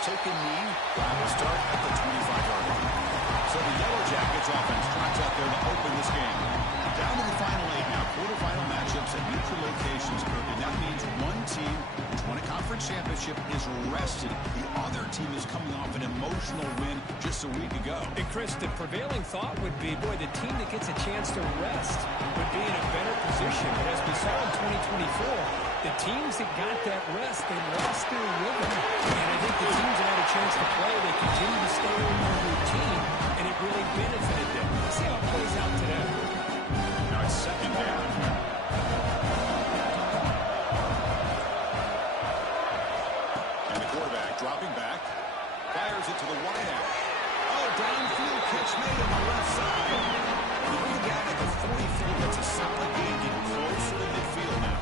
take a knee. Will start at the 25-yard line. So the Yellow Jackets offense tries out there to open this game. Down to the final 8 now. Quarterfinal matchups at neutral locations, Kirk, and that means one team which won a conference championship is rested. The other team is coming off an emotional win just a week ago. And Chris, the prevailing thought would be, boy, the team that gets a chance to rest would be in a better position. But as we saw in 2024, the teams that got that rest, they lost their rhythm. And I think the teams that had a chance to play, they continue to stay in their routine, and it really benefited them. Let's see how it plays out today. Now it's second down. And the quarterback dropping back, fires it to the wideout. Oh, downfield catch made on the left side. The bring down at the 43. That's a solid gain, getting closer to midfield now.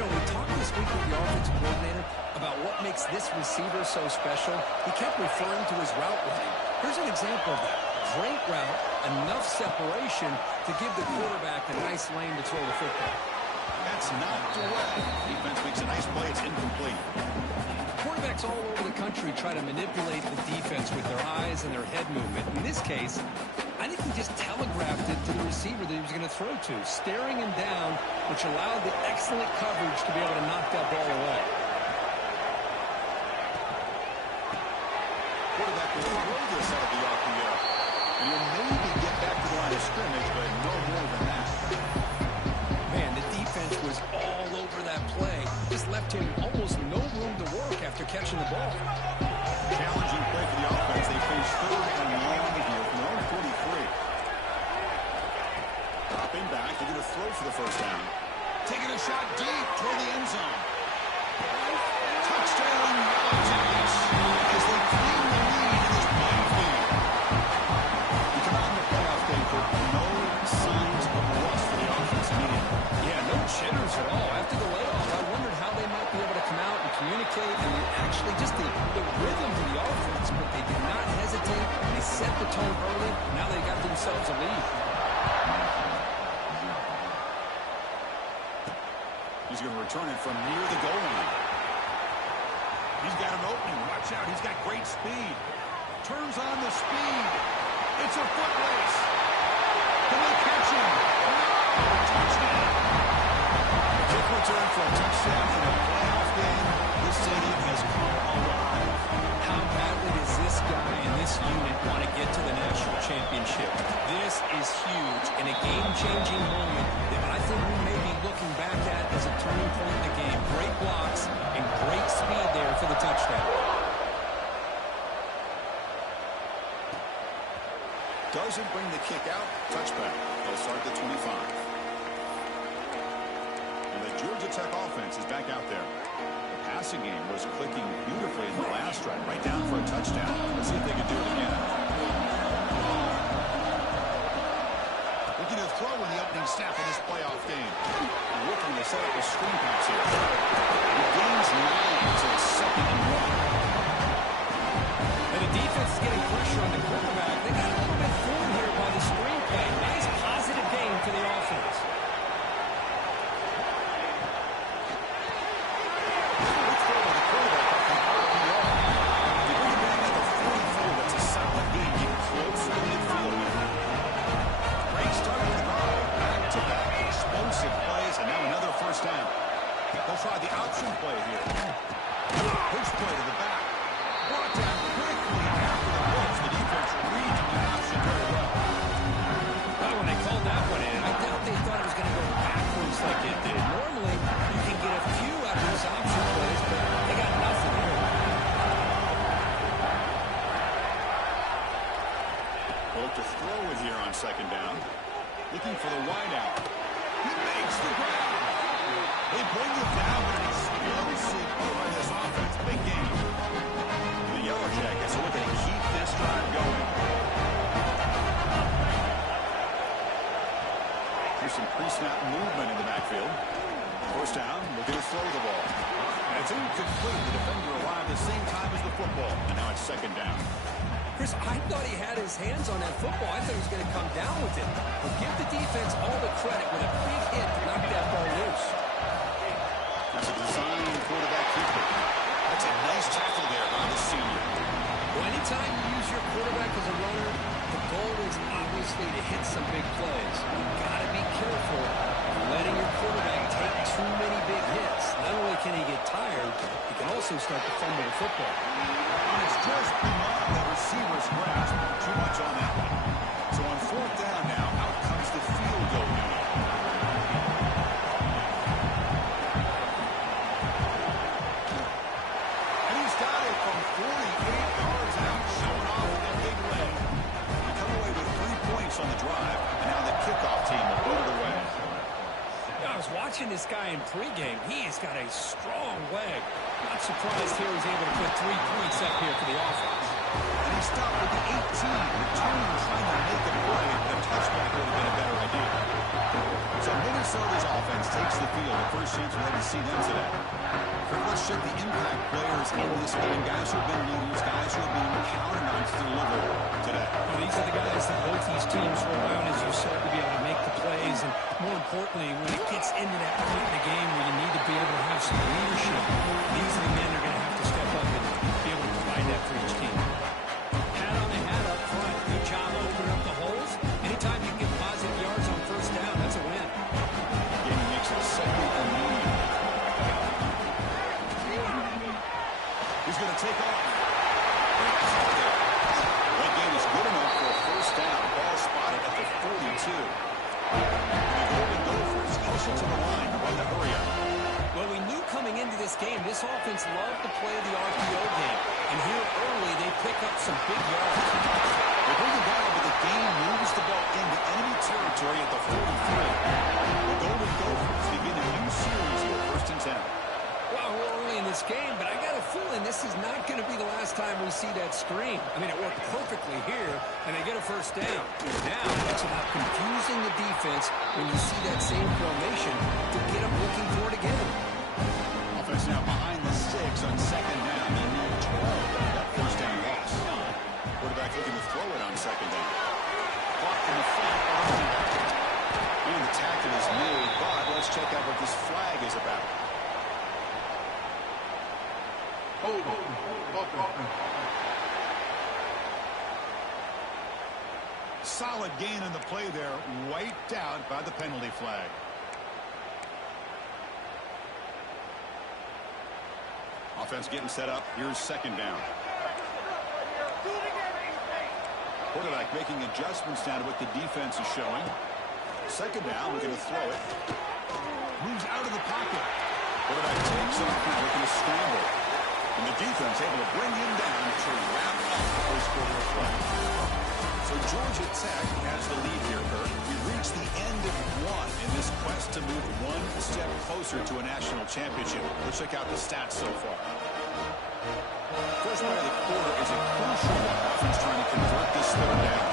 We talked this week with the offensive coordinator about what makes this receiver so special. He kept referring to his route running. Here's an example of that. Great route, enough separation to give the quarterback a nice lane to throw the football. That's knocked away. Defense makes a nice play. It's incomplete. Quarterbacks all over the country try to manipulate the defense with their eyes and their head movement. In this case, I think he just telegraphed it to the receiver that he was going to throw to, staring him down, which allowed the excellent coverage to be able to knock that ball away. Quarterback will throw this out of the RPO. And he'll maybe get back to the line of scrimmage, but no more than that. Man, the defense was all over that play. Just left him almost no room to work after catching the ball. Challenging play for the offense. They face third and long here from their own 43. Dropping back. They're going to throw for the first down. Taking a shot deep toward the end zone. Touchdown, Yellow Jackets, as they claim the lead in this playoff game. You come out in the playoff game for no signs of rust for the offense immediately. Yeah, no jitters at all. After the layoff, I wondered how they might be able to come out and communicate and actually just the rhythm to the offense, but they did not hesitate. They set the tone early. Now they got themselves a lead. He's going to return it from near the goal line. He's got an opening. Watch out. He's got great speed. Turns on the speed. It's a foot race. Can they catch him? No. Touchdown. A kick return for a touchdown in a playoff game. This stadium has come alive. How badly does this guy and this unit want to get to the national championship? This is huge and a game-changing moment that I think we may be looking back at as a turning point in the game. Great blocks and great speed there for the touchdown. Doesn't bring the kick out. Touchback. They'll start at the 25. And the Georgia Tech offense is back out there. The passing game was clicking beautifully in the last drive, right down for a touchdown. Let's see if they can do it again. Looking to throw in the opening snap of this playoff game. And looking to set up a screen pass here. He gains 9, so it's 2nd and 1. And the defense is getting pressure on the quarterback. They got a little bit fooled here by the screen play. Nice positive game for the offense. Let's throw to the quarterback off the RPO. They bring it back at the 44. That's a solid gain, getting closer to midfield. Great start to the drive. Back-to-back explosive plays, and now another first down. They'll try the option play here. Push play to the back. Brought down quickly after the blitz. The defense reads the option very well. Well, when they called that one in, I doubt they thought it was going to go backwards like it did. Normally, you can get a few out of those option plays, but they got nothing here. Look to throw it here on 2nd down. Looking for the wideout. He makes the grab. They bring it down with an explosive play by this offense. Big game. The Yellow Jackets are looking to keep this drive going. Here's some pre-snap movement in the backfield. First down, looking to throw the ball. And it's incomplete. The defender arrived at the same time as the football. And now it's 2nd down. Chris, I thought he had his hands on that football. I thought he was going to come down with it. But give the defense all the credit with a big hit to knock that ball loose. That's a design quarterback keeper. I That's a nice tackle there by the senior. Well, anytime you use your quarterback as a runner, the goal is obviously to hit some big plays. You've got to be careful of letting your quarterback take too many big hits. Not only can he get tired, he can also start to fumble the football. And it's just beyond the receiver's grasp. Too much on that one. So on fourth down now, out comes the field goal unit. And he's got it from 48 yards out, showing off that big leg. We come away with 3 points on the drive, and now the kickoff team will put it away. I was watching this guy in pregame. He has got a strong leg. Not surprised here he's able to put 3 points up here for the offense. And he stopped with the 18, returning, trying to make a play, but a touchback would have been a better idea. So Minnesota's offense takes the field. The first chance we'll ever see them today. Kurt, let's check the impact players in this game. Guys who have been leaders, guys who have been counted on to deliver today. Well, these are the guys that both these teams rely on, as you said, to be able to make the plays. And more importantly, when it gets into that point in the game where you need to be able to have some leadership, these are the men that are going to have to step up and be able to provide that for each team. Hat on the hat up front. Good job opening up the holes. Anytime you can get positive yards on first down, that's a win. Again, he makes it second and medium. He's going to take off. That game is good enough for a first down. Ball spotted at the 42. The Golden Gophers hustle to the line, run the hurry up. Well, we knew coming into this game, this offense loved to play the RPO game. And here early, they pick up some big yards. They bring it down, but the game moves the ball into enemy territory at the 43. The Golden Gophers begin a new series here, 1st and 10. Well, we're early in this game, but I got a feeling this is not going to be the last time we see that screen. I mean, it worked perfectly here, and they get a first down. Now, it's about confusing the defense when you see that same formation to get them looking for it again. Offense now behind the 6 on 2nd down. They need 12 on that first down loss. Quarterback looking to throw it on 2nd down. Clock from the front. And the tackle is made, but let's check out what this flag is about. Solid gain in the play there, wiped out by the penalty flag. Offense getting set up. Here's 2nd down. Quarterback making adjustments down to what the defense is showing. 2nd down, we're going to throw it. Moves out of the pocket. Quarterback takes off now, looking to scramble. And the defense able to bring him down to wrap up the first quarter of play. So Georgia Tech has the lead here, Kurt. We reached the end of one in this quest to move one step closer to a national championship. Let's check out the stats so far. First play of the quarter is a crucial one. Offense trying to convert this 3rd down.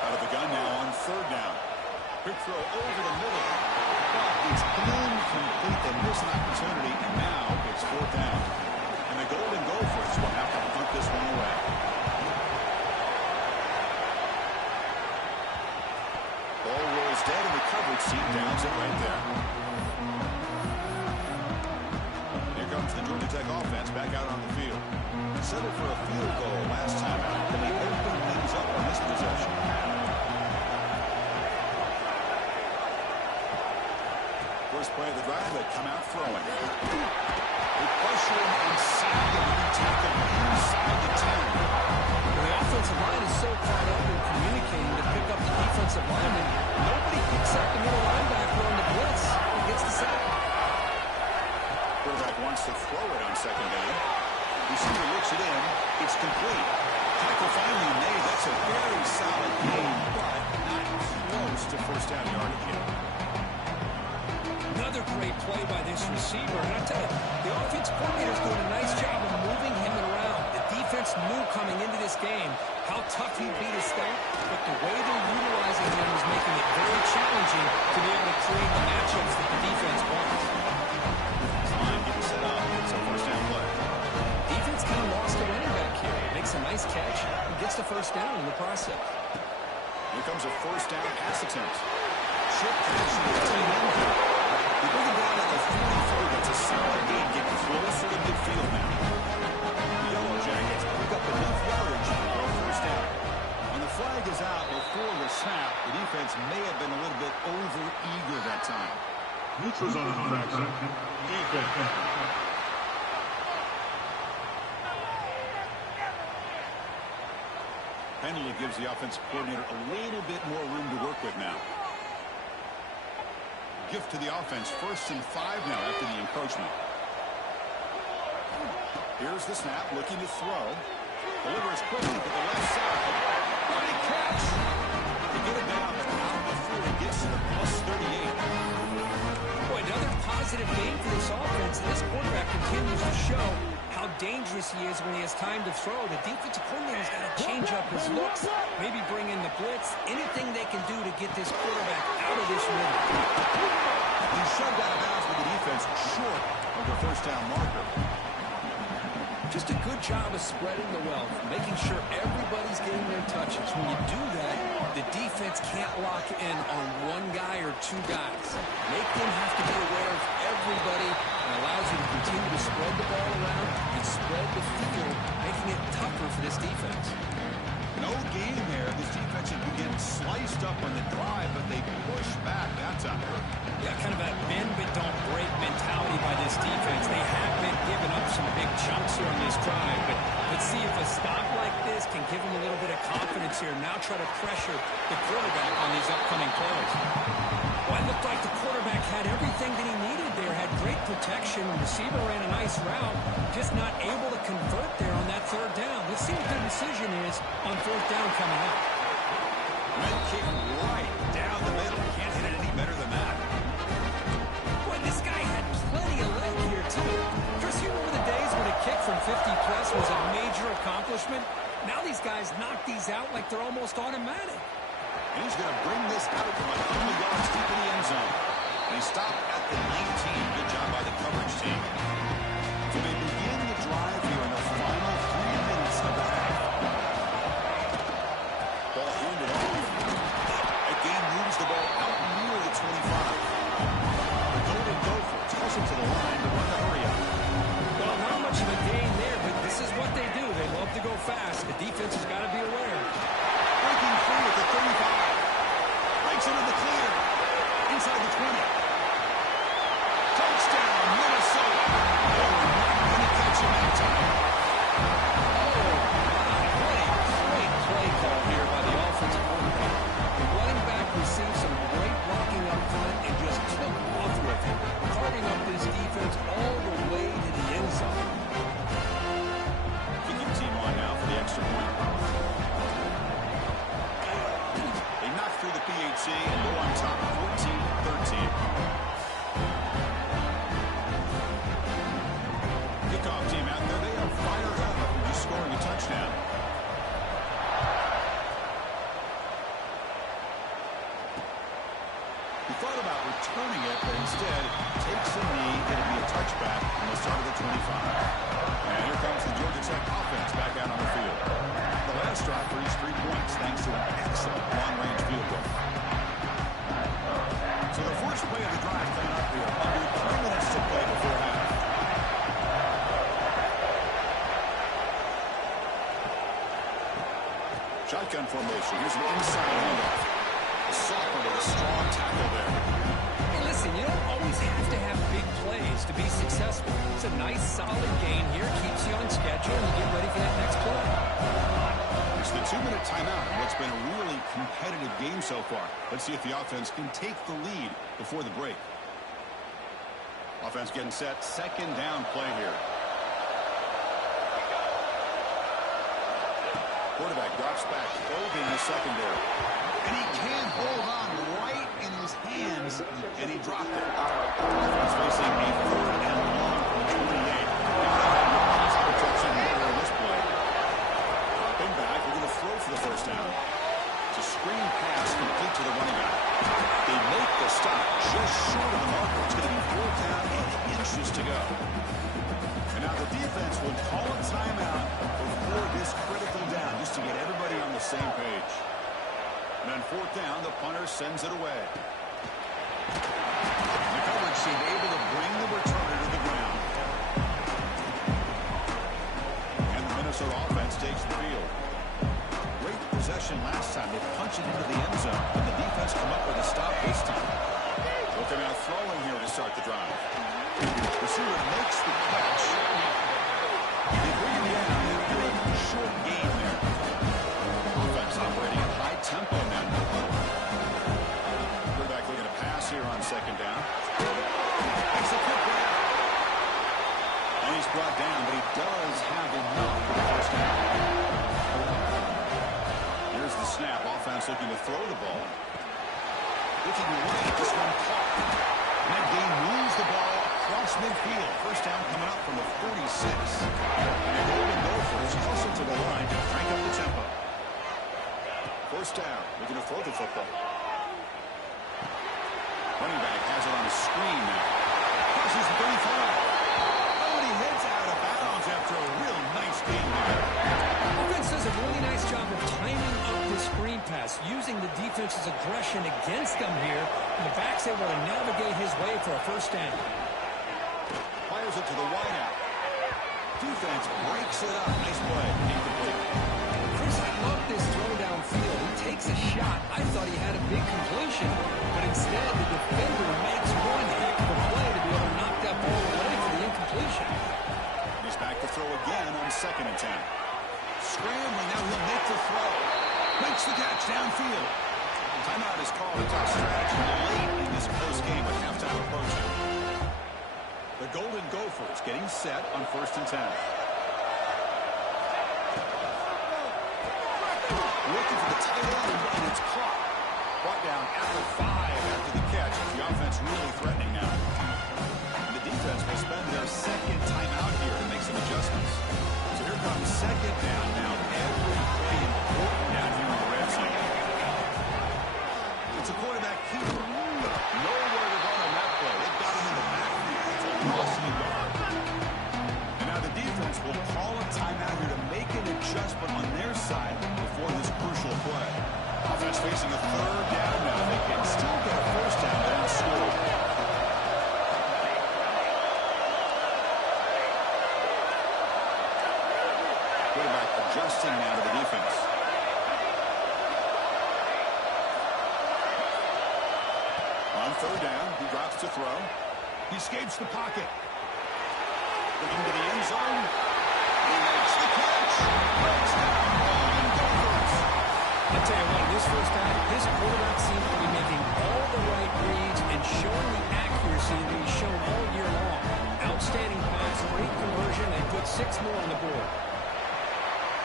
Out of the gun now on 3rd down. Quick throw over the middle. But it's incomplete. They miss an opportunity, and now it's 4th down. And the Golden Gophers will have to punt this one away. Ball rolls dead, and the coverage seat downs it right there. Here comes the Georgia Tech offense back out on the field. Settled for a field goal last time out. Can they open things up on this possession? First play of the drive, they come out throwing. They pressure him inside the tackle inside the 10. The offensive line is so caught up in communicating to pick up the defensive lineman. Nobody picks up the middle linebacker on the blitz. He gets the sack. Quarterback wants to throw it on 2nd down. Receiver looks it in. It's complete. Tackle finally made. That's a very solid gain, but not close to first down yardage yet. Another great play by this receiver. And I tell you, the offense coordinator's doing a nice job of moving him around. The defense knew coming into this game how tough he'd be to stop, but the way they're utilizing him is making it very challenging to be able to create the matchups that the defense wants. Line getting set up. It's a first down play. Defense kind of lost a running back here. Makes a nice catch and gets the first down in the process. Here comes a first down pass attempt. Chip action with a tight end here. We bring him down at the 44. That's a solid gain, getting closer to midfield now. The Yellow Jackets pick up enough yardage for a first down. When the flag is out before the snap, the defense may have been a little bit over-eager that time. Neutral zone infraction. Defense. Penalty gives the offensive coordinator a little bit more room to work with now. Gift to the offense, 1st and 5 now after the encroachment. Here's the snap, looking to throw. Delivers quickly to the left side. Great catch. To get it down, but out before it gets to the +38. Boy, another positive game for this offense. This quarterback continues to show how dangerous he is when he has time to throw. The defensive coordinator's got to change up his looks, maybe bring in the blitz, anything they can do to get this quarterback out of this rhythm. He shoved out of bounds with the defense short of the first down marker. Just a good job of spreading the wealth, making sure everybody's getting their touches. When you do that, the defense can't lock in on one guy or two guys. Make them have to be aware of everybody, and allows you to continue to spread the ball around and spread the field, making it tougher for this defense. No game there. This defense had been getting sliced up on the drive, but they push back that time. Yeah, kind of a bend but don't break mentality by this defense. They have been giving up some big chunks here on this drive, but let's see if a stop like this can give them a little bit of confidence here. Now try to pressure the quarterback on these upcoming plays. Well, it looked like the quarterback had everything that he needed there, had great protection. The receiver ran a nice route, just not able to convert there on that 3rd down. Let's see what the decision is on 4th down coming up. Red kick right down the middle. Can't hit it any better than that. Boy, this guy had plenty of leg here, too. Chris, you remember the days when a kick from 50-plus was a major accomplishment? Now these guys knock these out like they're almost automatic. And he's going to bring this out from a couple of yards deep in the end zone. And he stopped at the 19. Good job by the coverage team. So they begin the drive here in the final 3 minutes of the half. Ball handed off. Again moves the ball out near the 25. They're going to go for it. Toss it to the line to run the hurry up. Well, not much of a gain there, but this is what they do. They love to go fast. The defense has got to be aware. Breaking free at the 35. Breaks into the clear. Inside the 20. Touchdown, Minnesota. They were not going to catch him that time. Great play call here by the offensive coordinator. The running back received some great blocking up front and just took off with it, carving up this defense all the way to the end zone. Kicking team on now for the extra point. They knock through the PHC and go on top 14-13. Kickoff team out there. They are fired up after scoring a touchdown. He thought about returning it, but instead takes a knee. It'll be a touchback from the start of the 25. And here comes the Georgia Tech offense back out on the field. The last drive reached 3 points thanks to an excellent long-range field goal. So the first play of the drive coming up here. Under 3 minutes to play before half. Shotgun formation. Here's an inside handoff. A sophomore with a strong tackle there. Hey, listen, you don't always have to have big plays to be successful. It's a nice, solid gain here. Keeps you on schedule, and you get ready for that next play. It's the 2-minute timeout in what's been a really competitive game so far. Let's see if the offense can take the lead before the break. Offense getting set. 2nd down play here. Quarterback drops back, probing the secondary. And he can't hold on right in his hands, and he dropped it. He's facing a 3rd and long from the 28. Pass protection earlier in this play. Dropping back, we're going to throw for the first down. It's a screen pass complete to the running back. They make the stop just short of the marker. It's going to be 4th down and inches to go. And now the defense will call a timeout before this critical down, just to get everybody on the same page. And fourth down, the punter sends it away. The coverage seemed able to bring the returner to the ground. And the Minnesota offense takes the field. Great possession last time. They punch it into the end zone. And the defense come up with a stop this time. Looking out throwing here to start the drive. Receiver makes the catch. They bring him down after a short gain there. Offense operating at high tempo now. Quarterback looking to pass here on second down. Makes a quick grab. And he's brought down, but he does have enough for the first down. Here's the snap. Offense looking to throw the ball. Looking right, this one caught. That game moves the ball across midfield. First down coming up from the 46. And the Golden Gophers closer to the line to crank up the tempo. First down, looking to throw the football. Running back has it on the screen now. Crosses the 35. Oh, and he heads out of bounds after a real nice game there. Offense does a really nice job of timing up the screen pass, using the defense's aggression against them here. And the back's able to navigate his way for a first down. Fires it to the wideout. Defense breaks it up. Nice play. Incomplete. Chris, I love this throw downfield. He takes a shot. I thought he had a big completion, but instead the defender makes one heck of a play to be able to knock that ball away for the incompletion. He's back to throw again on second and 10. Scrambling, now he'll make the throw. Makes the catch downfield. Timeout is called. A tough strategy late in this close game with halftime approaching. The Golden Gophers getting set on first and 10. Looking for the tight end, and it's caught. Brought down at the 5 after the catch. The offense really threatening now. And the defense will spend their second timeout here to make some adjustments. So here comes second down now. Every play important down here in the red zone. It's a quarterback keeper. Nowhere to run on that play. They got him in the backfield. It's a loss in the yard. And now the defense will call a timeout here to make an adjustment on their side before this crucial play. Offense facing a third down now. They can still get a first down and score. Quarterback adjusting now to the defense. On third down, he drops to throw. He escapes the pocket. Looking to the end zone. He makes the catch. Touchdown, Golden Gophers. I'll tell you what, this first down, this quarterback seems to be making all the right reads and showing the accuracy that he's shown all year long. Outstanding pass, great conversion, and put 6 more on the board.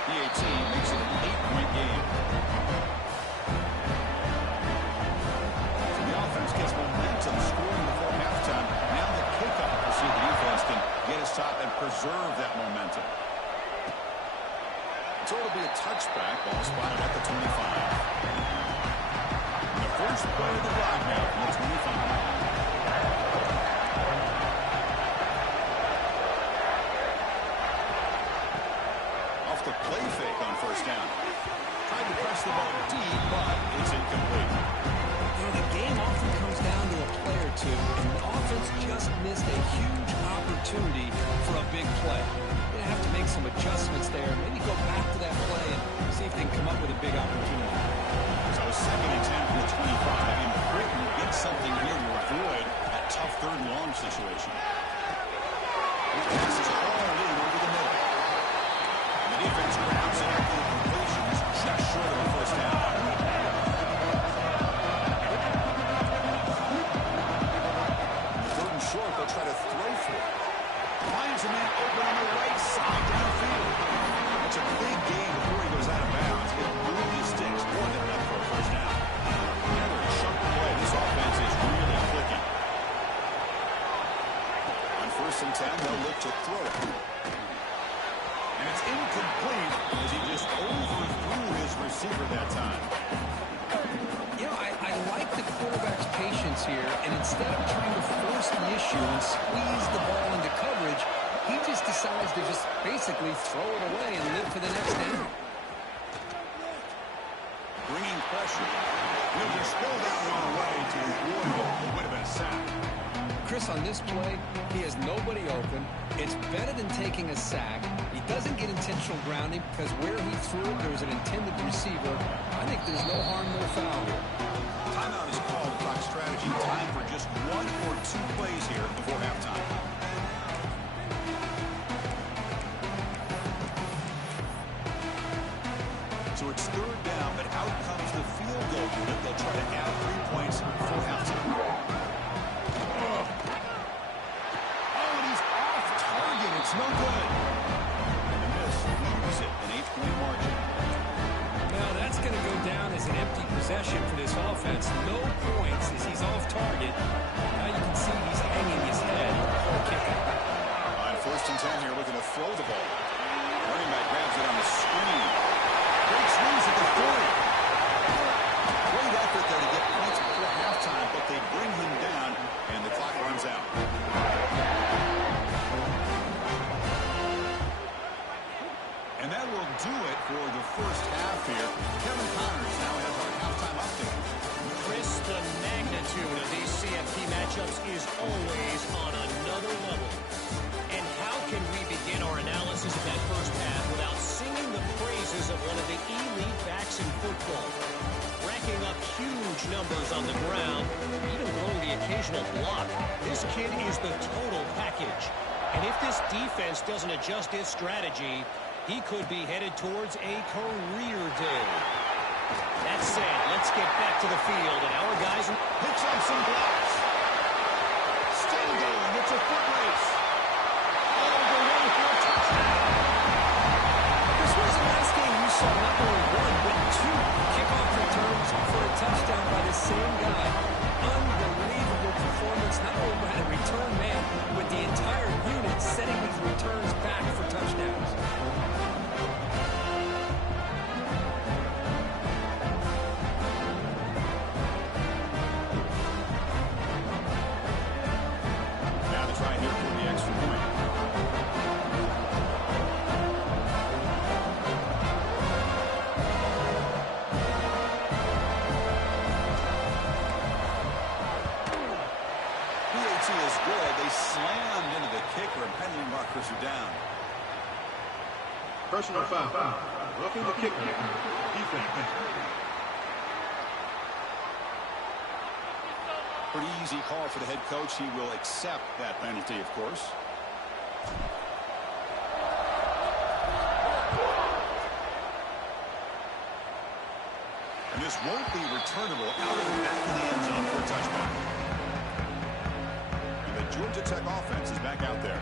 The 18 makes it an 8-point game. So the offense gets momentum scoring before halftime. Now the kickoff to see if the defense can get a stop and preserve that momentum. So it'll be a touchback. Ball spotted at the 25. And the first play of the drive now from the 25. Off the play fake on first down. Tried to press the ball deep, but it's incomplete. You know, the game often comes down to a play or two, and the offense just missed a huge opportunity for a big play. They have to make some adjustments there, maybe go back to that play and see if they can come up with a big opportunity. So second and 10 from the 25. Important to get something here to avoid that tough third and long situation. The pass is hauled in over the middle. And the defense grabs it after the completion. Is just short of the first down. The third and short, they'll try to throw for it. Finds a man open on the right side downfield. It's a big game before he goes out of bounds. It really sticks more than enough for a first down. Another chunk play. This offense is really clicking. On first and 10, they'll look to throw it. And it's incomplete as he just overthrew his receiver that time. You know, I like the quarterback's patience here, and instead of trying to force the issue and squeeze the ball into coverage, he just decides to just basically throw it away and live for the next down. bringing pressure. He'll just spill that one away to avoid what would have been a sack. Chris, on this play, he has nobody open. It's better than taking a sack. He doesn't get intentional grounding because where he threw it, there was an intended receiver. I think there's no harm, no foul here. Timeout is called. Clock strategy. Time for just one or two plays here before halftime. So it's third down, but out comes the field goal unit. They'll try to add 3 points before halftime. Oh, and he's off target. It's no good. And the miss loses it, an 8-point margin. Now that's going to go down as an empty possession for this offense. No points as he's off target. Now you can see he's hanging his head before kicking. On 1st and 10 here, looking to throw the ball. Running back grabs it on the screen. Breaks loose at the 40. Great effort there to get points before halftime, but they bring him down, and the clock runs out. And that will do it for the first half here. Kevin Connors now has our halftime update. Chris, the magnitude of these CFP matchups is always on another level. And how can we begin our analysis of that first half without singing the praises of one of the elite backs in football? Racking up huge numbers on the ground, even throwing the occasional block. This kid is the total package. And if this defense doesn't adjust its strategy, he could be headed towards a career day. That said, let's get back to the field, and our guys Picks up some blocks. Still going. It's a foot race. All the way for a touchdown. This was the last game you saw not only one, but two kickoff returns for a touchdown by the same guy. Unbelievable performance, not only by the return man, but the entire unit setting these returns back for touchdowns. Now to try here for the extra point. PAT is good. They slammed into the kicker, and penalty markers are down. Personal foul. Roughing the kicker. Defense. Pretty easy call for the head coach. He will accept that penalty, of course. And this won't be returnable out of the back of the end zone for a touchback. And the Georgia Tech offense is back out there.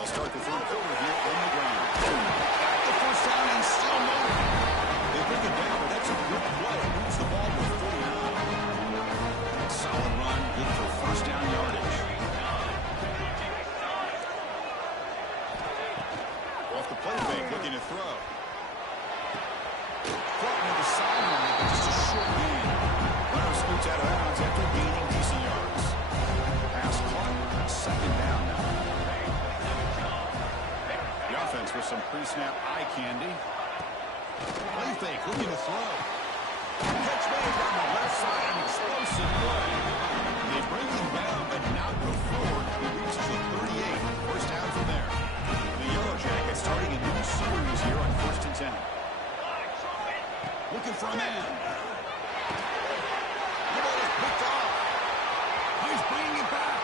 Start the third quarter here on the ground. Got the first down and still moving. They bring it down, but that's a good play. Moves the ball to 49. Solid run, good for first down yardage. Off the play fake, looking to throw. Caught near the sideline, but just a short gain. Runner scoots out of bounds after gaining decent yards. Pass caught, second down now. Offense with some pre-snap eye candy. Play fake, looking to throw. Catch made down the left side, an explosive play. They bring him down, but not before he reaches the 38. First down from there. The Yellow Jackets starting a new series here on 1st and 10. for a man. The ball is picked off. He's bringing it back.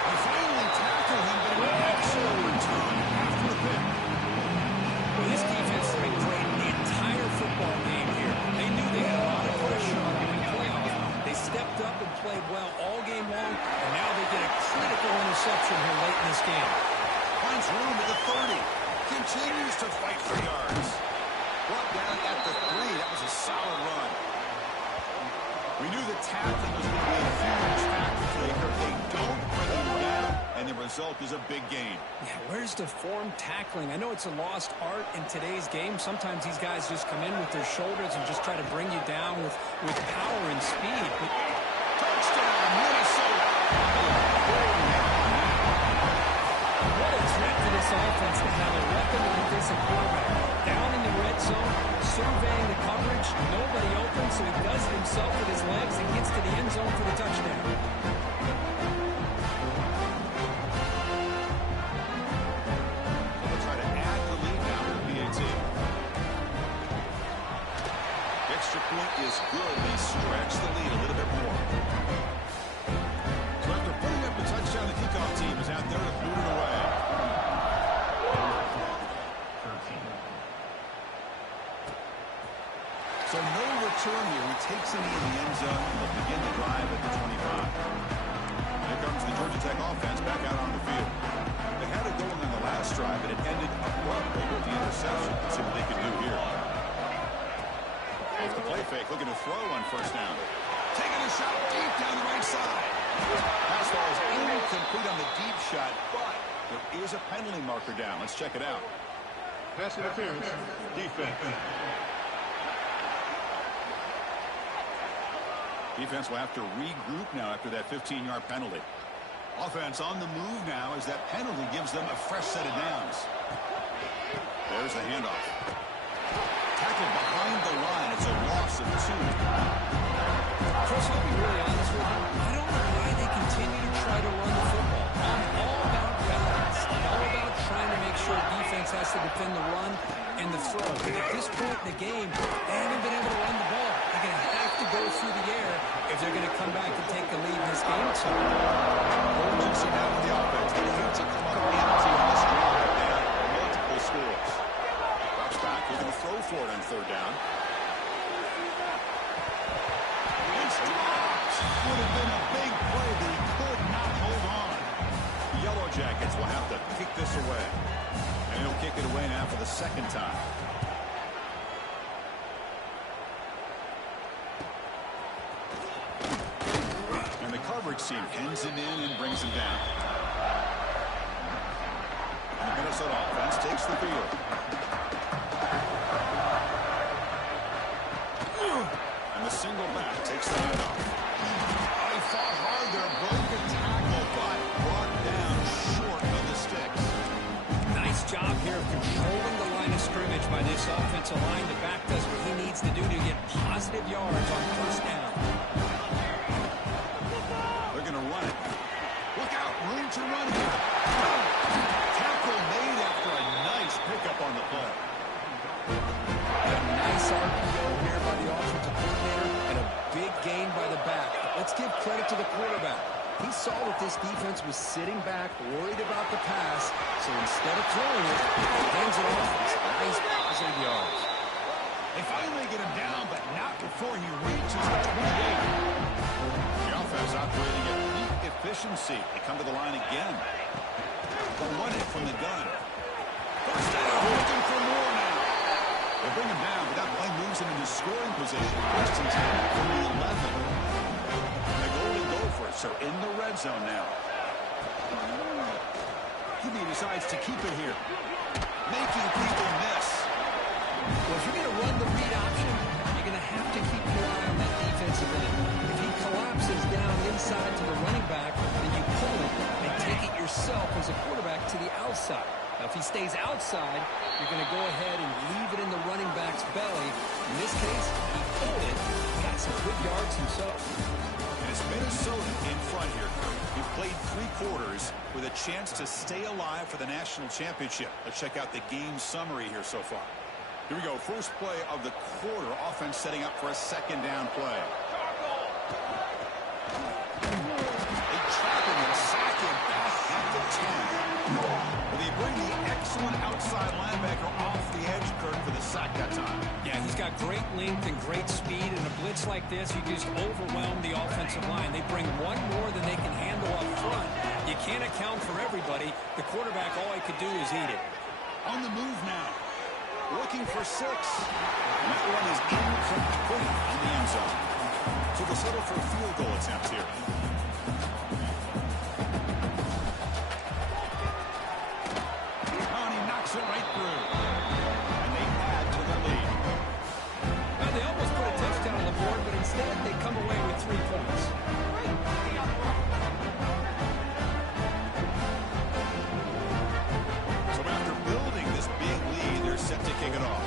They finally tackle him, but an excellent return after the pick. Well, this defense has been great the entire football game here. They knew they had a lot of pressure on them in the playoffs. They stepped up and played well all game long, and now they get a critical interception here late in this game. Finds room at the 30. Continues to fight for yards. Brought down at the 3. That was a solid run. We knew the tackling was going to be a huge factor today. They don't bring him down, and the result is a big gain. Yeah, where's the form tackling? I know it's a lost art in today's game. Sometimes these guys just come in with their shoulders and just try to bring you down with power and speed. But Touchdown, Minnesota. what a threat to this offense to have a weapon like this at quarterback. Down in the red zone, surveying the coverage, nobody open, so he does it himself with his legs and gets to the end zone for the touchdown. They'll try to add the lead now to the PAT. Extra point is good. They stretch the lead a little bit more. So after putting up the touchdown, the kickoff team is out there to boot it away. So no return here. He takes it in the end zone and will begin the drive at the 25. Here comes the Georgia Tech offense back out on the field. They had it going on the last drive, but it ended abruptly with the interception. Let's see what they can do here. Off the play fake, looking to throw on first down. Taking a shot deep down the right side. Pass ball is incomplete on the deep shot, but there is a penalty marker down. Let's check it out. Pass interference. Defense. Defense will have to regroup now after that 15-yard penalty. Offense on the move now as that penalty gives them a fresh set of downs. There's the handoff. Tackled behind the line. It's a loss of 2. Chris, I'll be really honest with you. I don't know why they continue to try to run the football. I'm all about balance. I'm all about trying to make sure defense has to defend the run and the throw. But at this point in the game, they haven't been able to run the ball. They're going to have to go through the air if they're going to come back and take the lead in this game. So, Urgency now for the offense. They need to come up empty on this drive. They have multiple scores. Drops back, looking to throw for it on third down. It's dropped. Would have been a big play, but he could not hold on. The Yellow Jackets will have to kick this away. And he'll kick it away now for the second time. And the coverage team pins him in and brings him down. And the Minnesota offense takes the field. And the single back takes the handoff. He fought hard there, broke a tackle, but brought down short of the sticks. nice job here of controlling the line of scrimmage by this offensive line. The back does what he needs to do to get positive yards on first down. They're going to run it. Look out, room to run here. Tackle made after a nice pickup on the play. A nice RPO here by the offensive coordinator and a big gain by the back. But let's give credit to the quarterback. He saw that this defense was sitting back, worried about the pass, so instead of throwing it, he hands it off for some nice positive yards. They finally get him down, but not before he reaches the 28. The offense operating at peak efficiency. They come to the line again. They'll run it from the gun. First down, looking for more now. They bring him down, but that play moves him into scoring position. First and 10 from the 11. They go to go for it, so in the red zone now. He decides to keep it here, making people miss. Well, if you're going to run the read option, you're going to have to keep your eye on that defensive end. If he collapses down inside to the running back, then you pull it and take it yourself as a quarterback to the outside. Now, if he stays outside, you're going to go ahead and leave it in the running back's belly. In this case, he pulled it, got some good yards himself. And it's Minnesota in front here. We've played 3 quarters with a chance to stay alive for the national championship. Let's check out the game summary here so far. Here we go. First play of the quarter. Offense setting up for a second down play. They trap him and sack him back at the 10. Well, they bring the excellent outside linebacker off the edge, Kirk, for the sack that time. Yeah, he's got great length and great speed. In a blitz like this, you just overwhelm the offensive line. They bring one more than they can handle up front. You can't account for everybody. The quarterback, all he could do is eat it. On the move now. Looking for 6. And that one is incomplete in the end zone. So they'll settle for a field goal attempt here. Oh, and he knocks it right through. And they add to the lead. Now, they almost put a touchdown on the board, but instead they come away with 3 points. So after building this big lead, they're set to kick it off.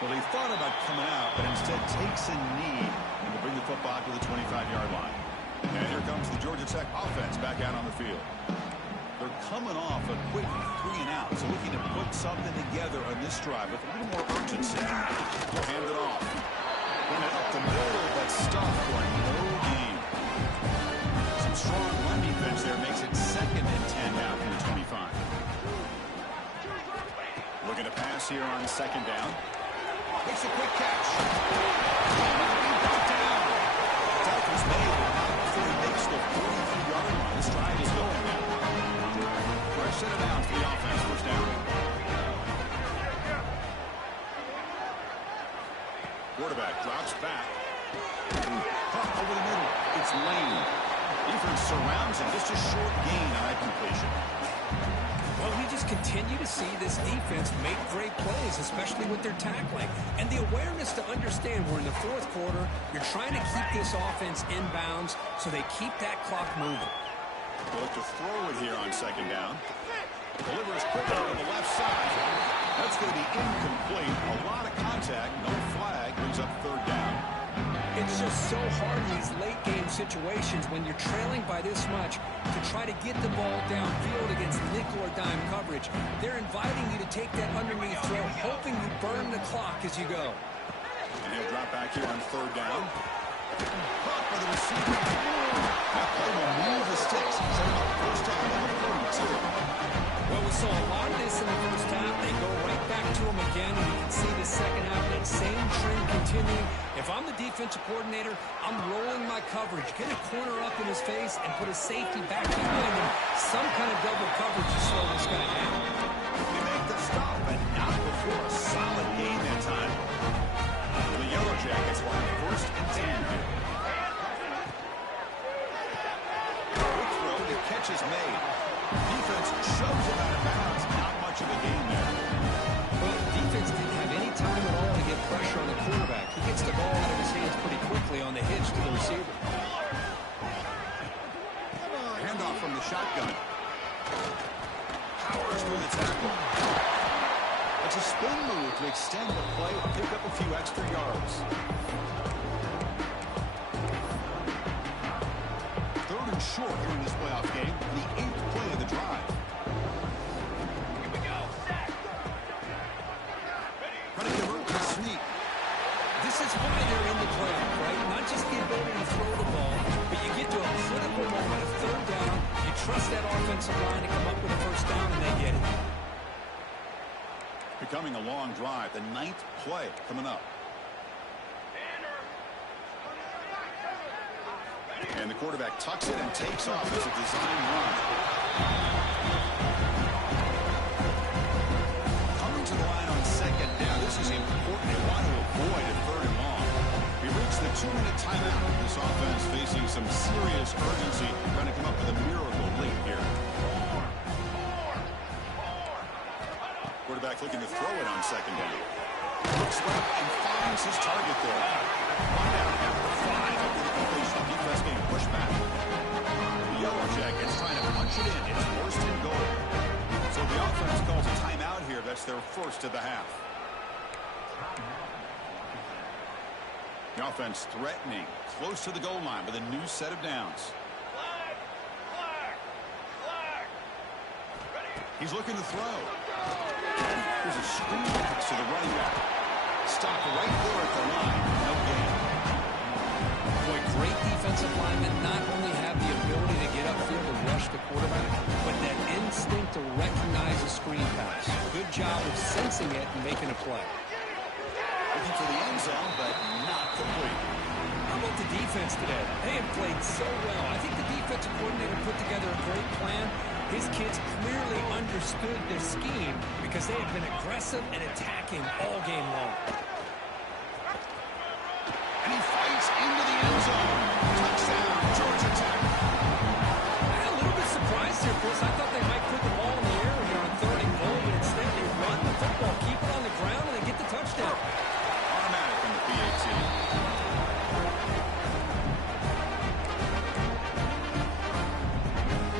Well, they thought about coming out, but instead takes a knee and will bring the football to the 25-yard line. And here comes the Georgia Tech offense back out on the field. They're coming off a quick 3 and out, so looking to put something together on this drive with a little more urgency. They'll hand it off. Run it up the middle, but stopped for no gain. Some strong run defense there makes it 2nd and 10 now from the 25. Looking to pass here on 2nd down. Makes a quick catch. Brought down. Tackle's made before he makes the 43-yard line. This drive is going now. Set it down for the offense. First down. Quarterback drops back. Caught over the middle. It's Lane. Defense surrounds him. Just a short gain on that completion. Well, we just continue to see this defense make great plays, especially with their tackling. And the awareness to understand we're in the 4th quarter, you're trying to keep this offense in bounds so they keep that clock moving. They'll look to throw it here on 2nd down. Delivers quickly to the left side. That's going to be incomplete. A lot of contact. No flag. Brings up 3rd down. It's just so hard in these late-game situations when you're trailing by this much to try to get the ball downfield against nickel or dime coverage. They're inviting you to take that underneath throw, hoping you burn the clock as you go. And he'll drop back here on 3rd down. Caught by the receiver. That play will move the sticks. Setting up first down on the 42. Well, we saw a lot of this in the first half. They go right back to him again, and we can see the second half, that same trend continuing. If I'm the defensive coordinator, I'm rolling my coverage, get a corner up in his face, and put a safety back behind him. Some kind of double coverage to slow this guy down. They make the stop, but not before a solid gain that time. The Yellow Jackets line 1st and 10 here. Quick throw, the catch is made. Defense shoves him out of bounds. Not much of a gain there. Well, defense didn't have any time at all to get pressure on the quarterback. He gets the ball out of his hands pretty quickly on the hitch to the receiver. Handoff from the shotgun. Powers through the tackle. It's a spin move to extend the play and pick up a few extra yards. 3rd and short here in this playoff game. The 8th play of the drive. Here we go. Trying to convert to sneak. This is why they're in the playoff, right? Not just the ability to throw the ball, but you get to a critical moment, a 3rd down, you trust that offensive line to come up with a 1st down, and they get it. Becoming a long drive. The 9th play coming up. And the quarterback tucks it and takes off. It's a design run. Coming to the line on 2nd down. This is important. They want to avoid a 3rd and long. We reach the 2-minute timeout. This offense facing some serious urgency. Trying to come up with a miracle late here. Quarterback looking to throw it on 2nd down. Looks left and finds his target there. One down after 5 after the completion. Defense being pushed back. The Yellow Jackets trying to punch it in. It's 1st and goal. So the offense calls a timeout here. That's their 1st of the half. The offense threatening. Close to the goal line with a new set of downs. He's looking to throw. Here's a screen pass to the running back. Stopped right there at the line. No gain. Boy, great defensive linemen not only have the ability to get upfield and rush the quarterback, but that instinct to recognize a screen pass. Good job of sensing it and making a play. Looking for the end zone, but not complete. How about the defense today? They have played so well. I think the defensive coordinator put together a great plan. His kids clearly understood their scheme because they have been aggressive and attacking all game long. And he fights into the end zone. Touchdown, Georgia Tech. I'm a little bit surprised here, Chris. I thought they might put the ball in the air here on 3rd and goal, but instead they run the football, keep it on the ground, and they get the touchdown. Automatic in the PAT.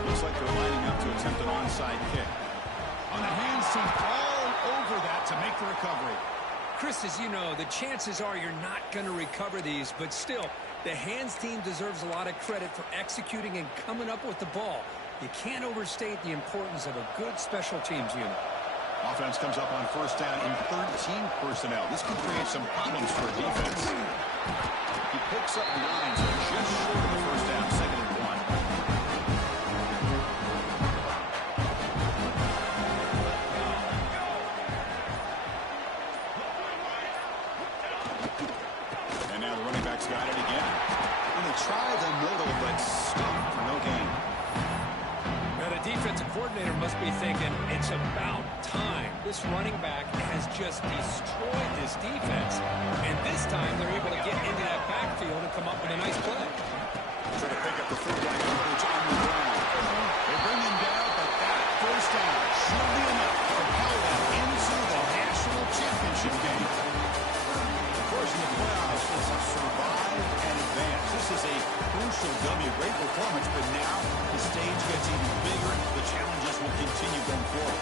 Looks like they're lining up to attempt an onside kick. On the hands team, all over that to make the recovery. Chris, as you know, the chances are you're not going to recover these, but still, the hands team deserves a lot of credit for executing and coming up with the ball. You can't overstate the importance of a good special teams unit. Offense comes up on 1st down in 13 personnel. This could create some problems for a defense. He picks up 9, so just short of the 1st down, 2nd and 1. And now the running back's got it again. And they try the middle, but stop for no gain. Now, the defensive coordinator must be thinking, it's about time. This running back has just destroyed this defense. And this time, they're able to get into that backfield and come up with a nice play. Try to pick up the third down coverage on the ground. They bring him down, but that 1st down should be enough to propel them into the national championship game. Of course, in the playoffs, it's a survive and advance. This is a crucial W. Great performance, but now the stage gets even bigger. The challenges will continue going forward.